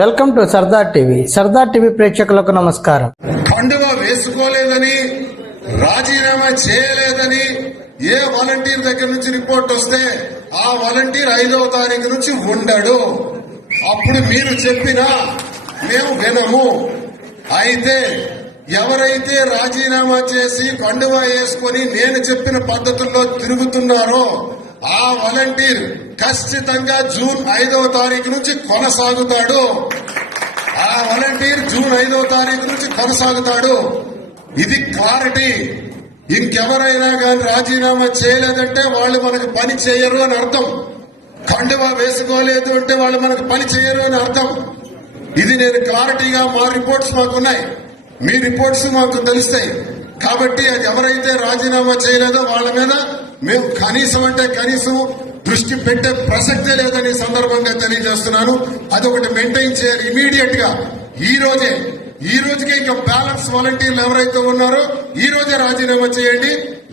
Welcome to Sardar TV. Sardar TV ప్రేక్షకులకు నమస్కారం. కండువా వేసుకోలేదని, రాజీనామా చేయలేదని ఏ వాలంటీర్ దగ్గర నుంచి రిపోర్ట్ వస్తే ఆ వాలంటీర్ 5వ తారీఖు నుంచి ఉండడు. అప్పుడు మీరు చెప్పినా మేము వినము. అయితే ఎవరైతే రాజీనామా చేసి కండువా వేసుకొని నేను చెప్పిన పద్ధతుల్లో తిరుగుతున్నారో ఆ వాలంటీర్ ఖచ్చితంగా జూన్ 5వ తారీఖు నుంచి కొనసాగుతాడు. ఆ వాలంటీర్ జూన్ 5వ తారీఖు నుంచి కొనసాగుతాడు. ఇది క్లారిటీ. ఇంకెవరైనా కానీ రాజీనామా చేయలేదంటే వాళ్ళు మనకు పని చేయరు అని అర్థం. కండువా వేసుకోలేదు అంటే వాళ్ళు మనకు పని చేయరు అని అర్థం. ఇది నేను క్లారిటీగా మా రిపోర్ట్స్ మాకున్నాయి, మీ రిపోర్ట్స్ మాకు తెలుస్తాయి. కాబట్టి అది ఎవరైతే రాజీనామా చేయలేదో వాళ్ళ మీద మేము కనీసం అంటే కనీసం దృష్టి పెట్టే ప్రసక్తే లేదని సందర్భంగా తెలియజేస్తున్నాను. అదొకటి మెయింటైన్ చేయాలి ఇమీడియట్ గా. ఈ రోజుకే ఇంకా బ్యాలెన్స్ వాలంటీర్లు ఎవరైతే ఉన్నారో ఈ రోజే రాజీనామా చేయండి.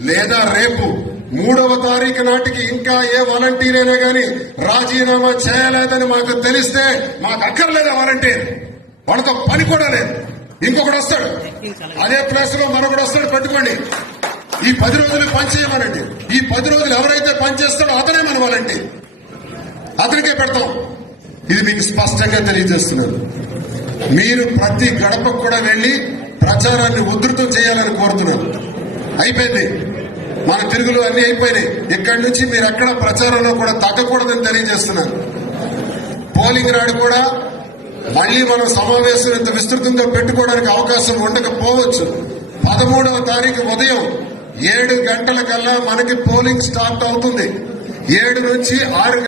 లేదా రేపు 3వ తారీఖు నాటికి ఇంకా ఏ వాలంటీర్ అయినా కానీ రాజీనామా చేయలేదని మాకు తెలిస్తే మాకు అక్కర్లేదు వాలంటీర్, వాళ్ళతో పని కూడా లేదు. ఇంకొకటి వస్తాడు, అదే ప్లేస్ లో మరొకటి వస్తాడు, పెట్టుకోండి. ఈ 10 రోజులు పనిచేయమనండి. ఈ 10 రోజులు ఎవరైతే పనిచేస్తాడో అతనే మన వాలంటీర్, అతనికే పెడతాం. ఇది మీకు స్పష్టంగా తెలియజేస్తున్నాను. మీరు ప్రతి గడపకు కూడా వెళ్లి ప్రచారాన్ని ఉధృతం చేయాలని కోరుతున్నాను. అయిపోయింది, మన తిరుగులు అన్ని అయిపోయినాయి. ఇక్కడి నుంచి మీరు ఎక్కడ ప్రచారంలో కూడా తగ్గకూడదని తెలియజేస్తున్నాను. పోలింగ్ నాడు కూడా మళ్లీ మనం సమావేశం ఇంత విస్తృతంగా పెట్టుకోవడానికి అవకాశం ఉండకపోవచ్చు. 13వ తారీఖు ఉదయం 7 గంటల కల్లా మనకి పోలింగ్ స్టార్ట్ అవుతుంది. 7 నుంచి 6